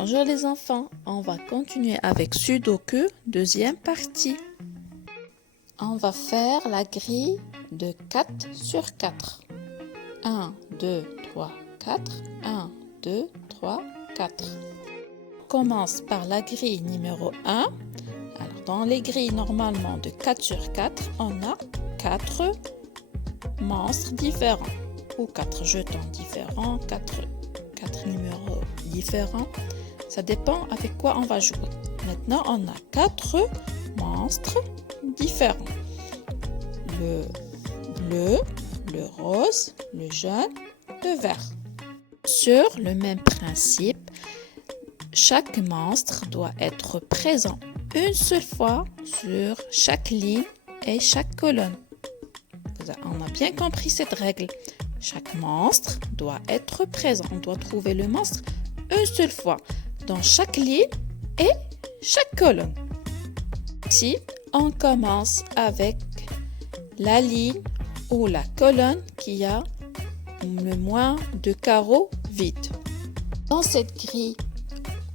Bonjour les enfants, on va continuer avec Sudoku, deuxième partie. On va faire la grille de 4 sur 4. 1, 2, 3, 4. 1, 2, 3, 4. On commence par la grille numéro 1. Alors, dans les grilles normalement de 4 sur 4, on a 4 monstres différents ou 4 jetons différents, 4 numéros différents. Ça dépend avec quoi on va jouer. Maintenant, on a 4 monstres différents. Le bleu, le rose, le jaune, le vert. Sur le même principe, chaque monstre doit être présent une seule fois sur chaque ligne et chaque colonne. On a bien compris cette règle. Chaque monstre doit être présent. On doit trouver le monstre une seule fois dans chaque ligne et chaque colonne. Ici, on commence avec la ligne ou la colonne qui a le moins de carreaux vides. Dans cette grille,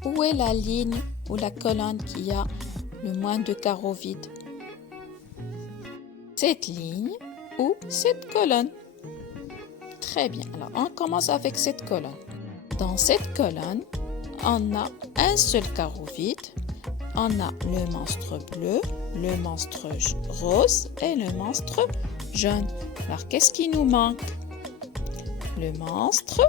où est la ligne ou la colonne qui a le moins de carreaux vides? Cette ligne ou cette colonne. Très bien. Alors, on commence avec cette colonne. Dans cette colonne, on a un seul carreau vide. On a le monstre bleu, le monstre rose et le monstre jaune. Alors, qu'est-ce qui nous manque? Le monstre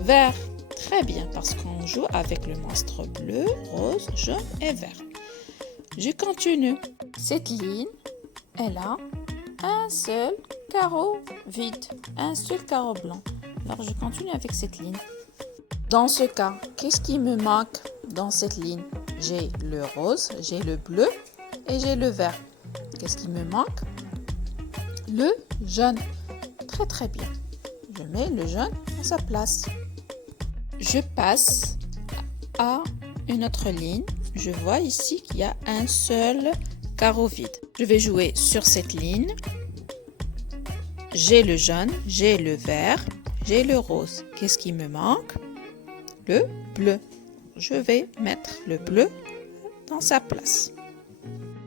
vert. Très bien, parce qu'on joue avec le monstre bleu, rose, jaune et vert. Je continue. Cette ligne, elle a un seul carreau vide, un seul carreau blanc. Alors, je continue avec cette ligne. Dans ce cas, qu'est-ce qui me manque dans cette ligne? J'ai le rose, j'ai le bleu et j'ai le vert. Qu'est-ce qui me manque? Le jaune. Très très bien. Je mets le jaune à sa place. Je passe à une autre ligne. Je vois ici qu'il y a un seul carreau vide. Je vais jouer sur cette ligne. J'ai le jaune, j'ai le vert, j'ai le rose. Qu'est-ce qui me manque? Le bleu. Je vais mettre le bleu dans sa place.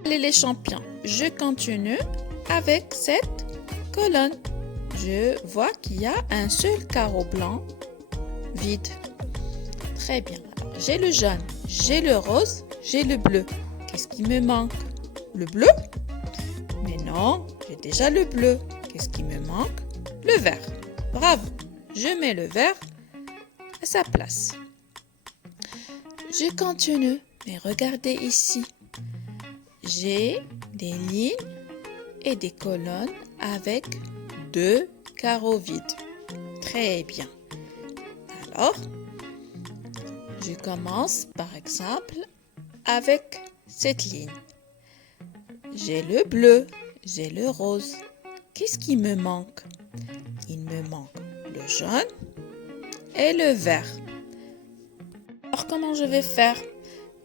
Allez les champions, je continue avec cette colonne. Je vois qu'il y a un seul carreau blanc vide. Très bien. J'ai le jaune, j'ai le rose, j'ai le bleu. Qu'est-ce qui me manque? Le bleu? Mais non, j'ai déjà le bleu. Qu'est-ce qui me manque? Le vert. Bravo. Je mets le vert à sa place. Je continue. Mais regardez ici. J'ai des lignes et des colonnes avec 2 carreaux vides. Très bien. Alors, je commence par exemple avec cette ligne. J'ai le bleu, j'ai le rose. Qu'est-ce qui me manque? Il me manque le jaune et le vert. Alors comment je vais faire?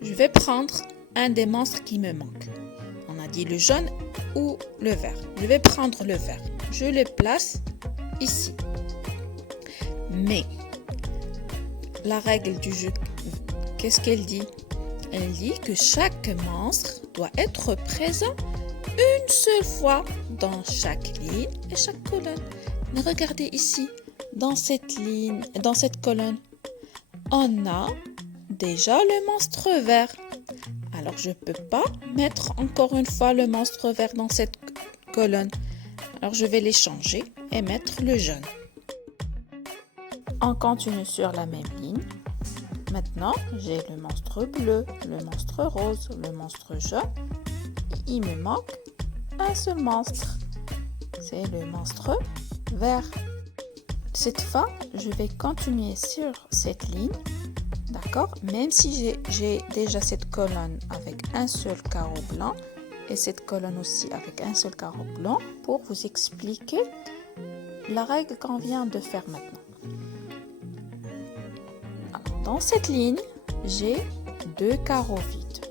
Je vais prendre un des monstres qui me manque. On a dit le jaune ou le vert. Je vais prendre le vert. Je le place ici. Mais la règle du jeu, qu'est-ce qu'elle dit? Elle dit que chaque monstre doit être présent une seule fois dans chaque ligne et chaque colonne. Mais regardez ici, dans cette ligne, dans cette colonne, on a déjà le monstre vert. Alors, je ne peux pas mettre encore une fois le monstre vert dans cette colonne. Alors, je vais les changer et mettre le jaune. On continue sur la même ligne. Maintenant, j'ai le monstre bleu, le monstre rose, le monstre jaune. Il me manque un seul monstre. C'est le monstre vert. Cette fois, je vais continuer sur cette ligne. D'accord? Même si j'ai déjà cette colonne avec un seul carreau blanc et cette colonne aussi avec un seul carreau blanc pour vous expliquer la règle qu'on vient de faire maintenant. Alors, dans cette ligne, j'ai 2 carreaux vides.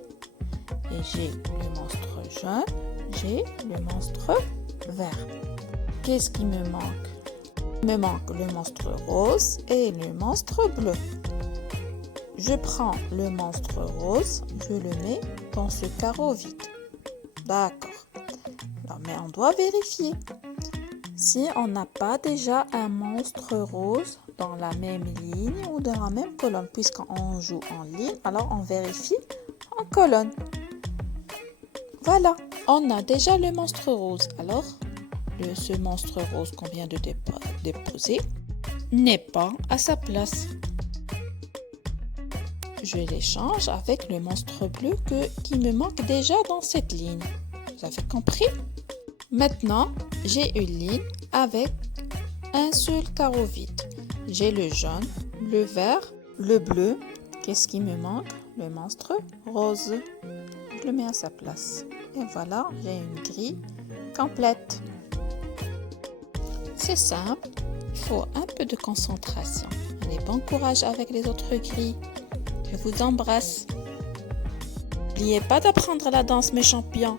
Et j'ai le monstre jaune, j'ai le monstre vert. Qu'est-ce qui me manque? Il me manque le monstre rose et le monstre bleu. Je prends le monstre rose, je le mets dans ce carreau vide. D'accord. Alors, mais on doit vérifier. Si on n'a pas déjà un monstre rose dans la même ligne ou dans la même colonne, puisqu'on joue en ligne, alors on vérifie en colonne. Voilà, on a déjà le monstre rose. Alors, ce monstre rose qu'on vient de déposer n'est pas à sa place. Je l'échange avec le monstre bleu qui me manque déjà dans cette ligne. Vous avez compris? Maintenant, j'ai une ligne avec un seul carreau vide. J'ai le jaune, le vert, le bleu. Qu'est-ce qui me manque? Le monstre rose. Je le mets à sa place. Et voilà, j'ai une grille complète. C'est simple, il faut un peu de concentration. Allez, bon courage avec les autres grilles. Je vous embrasse. N'oubliez pas d'apprendre la danse, mes champions.